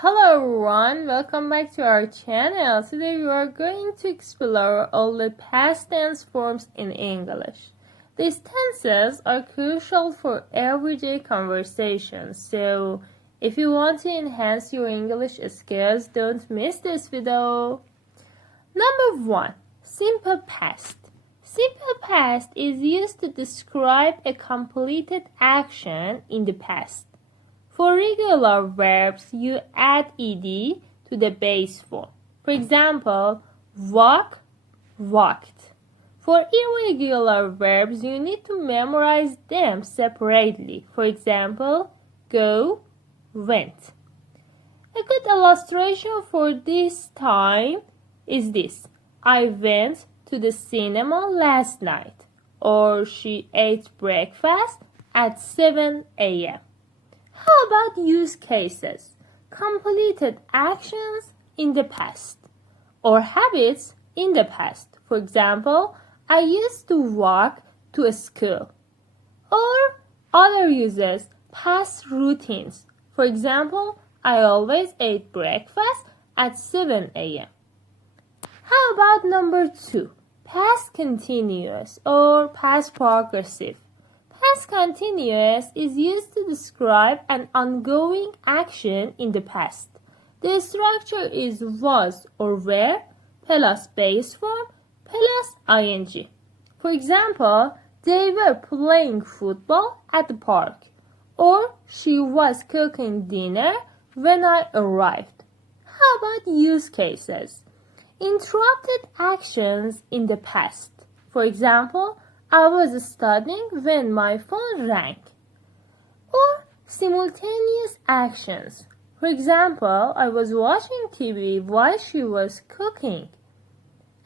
Hello everyone, welcome back to our channel. Today we are going to explore all the past tense forms in English. These tenses are crucial for everyday conversation, so if you want to enhance your English skills, don't miss this video. Number 1. Simple past. Simple past is used to describe a completed action in the past. For regular verbs, you add ed to the base form. For example, walk, walked. For irregular verbs, you need to memorize them separately. For example, go, went. A good illustration for this time is this. I went to the cinema last night. Or she ate breakfast at 7 a.m. How about use cases? Completed actions in the past or habits in the past. For example, I used to walk to a school. Or other uses, past routines. For example, I always ate breakfast at 7 a.m. How about number 2? Past continuous or past progressive. Past continuous is used to describe an ongoing action in the past. The structure is was or were plus base form plus ing. For example, they were playing football at the park, or she was cooking dinner when I arrived. How about use cases? Interrupted actions in the past. For example, I was studying when my phone rang. Or simultaneous actions. For example, I was watching TV while she was cooking.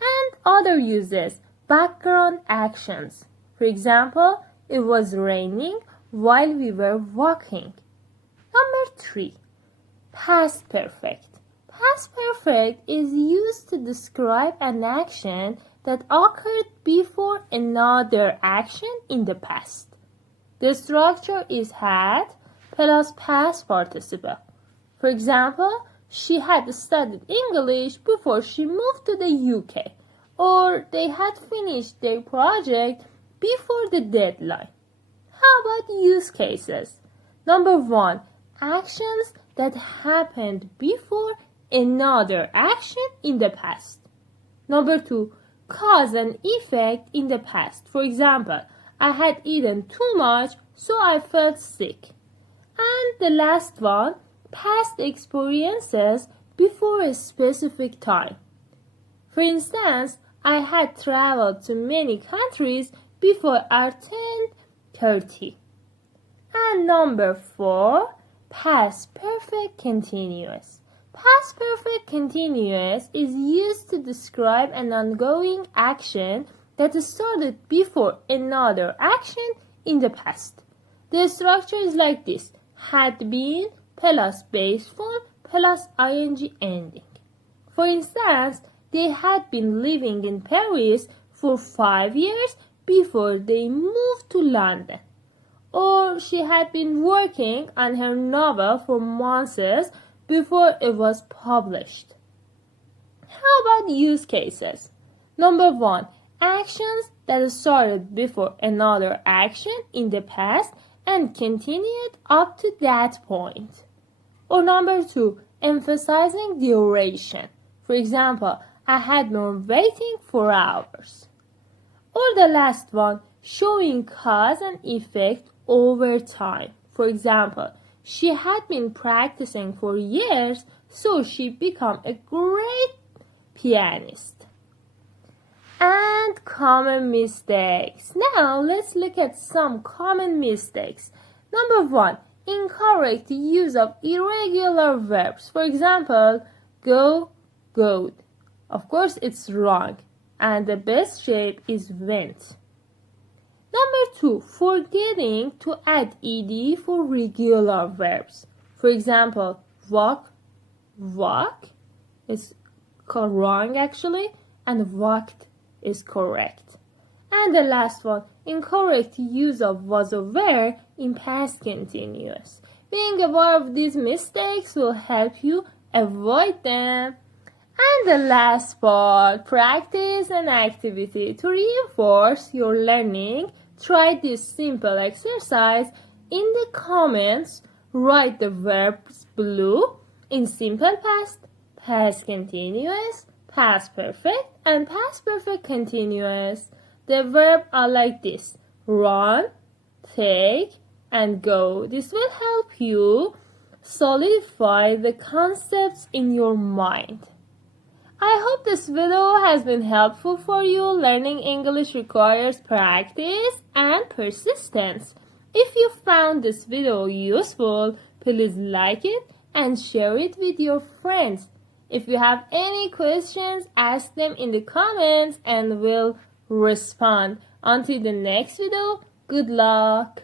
And other uses, background actions. For example, it was raining while we were walking. Number 3, past perfect. Past perfect is used to describe an action that occurred before another action in the past. The structure is had plus past participle. For example, she had studied English before she moved to the UK, or they had finished their project before the deadline. How about use cases? Number 1, actions that happened before another action in the past. Number 2, cause and effect in the past. For example, I had eaten too much, so I felt sick. And the last one, past experiences before a specific time. For instance, I had traveled to many countries before I turned 30. And number 4, past perfect continuous. Past perfect continuous is used to describe an ongoing action that started before another action in the past. The structure is like this. Had been plus base form plus ing ending. For instance, they had been living in Paris for 5 years before they moved to London. Or she had been working on her novel for months before it was published. How about use cases? Number 1, actions that started before another action in the past and continued up to that point. Or number 2, emphasizing duration. For example, I had been waiting for hours. Or the last one, showing cause and effect over time. For example, she had been practicing for years, so she became a great pianist. And common mistakes. Now let's look at some common mistakes. Number 1, incorrect use of irregular verbs. For example, go, goed. Of course, it's wrong, and the best shape is went. Number 2, forgetting to add ed for regular verbs. For example, walk, walk is wrong actually, and walked is correct. And the last one, incorrect use of was or were in past continuous. Being aware of these mistakes will help you avoid them. And the last part, practice and activity. To reinforce your learning, try this simple exercise. In the comments, write the verbs below in simple past, past continuous, past perfect, and past perfect continuous. The verbs are like this: run, take, and go. This will help you solidify the concepts in your mind. I hope this video has been helpful for you. Learning English requires practice and persistence. If you found this video useful, please like it and share it with your friends. If you have any questions, ask them in the comments and we'll respond. Until the next video, good luck!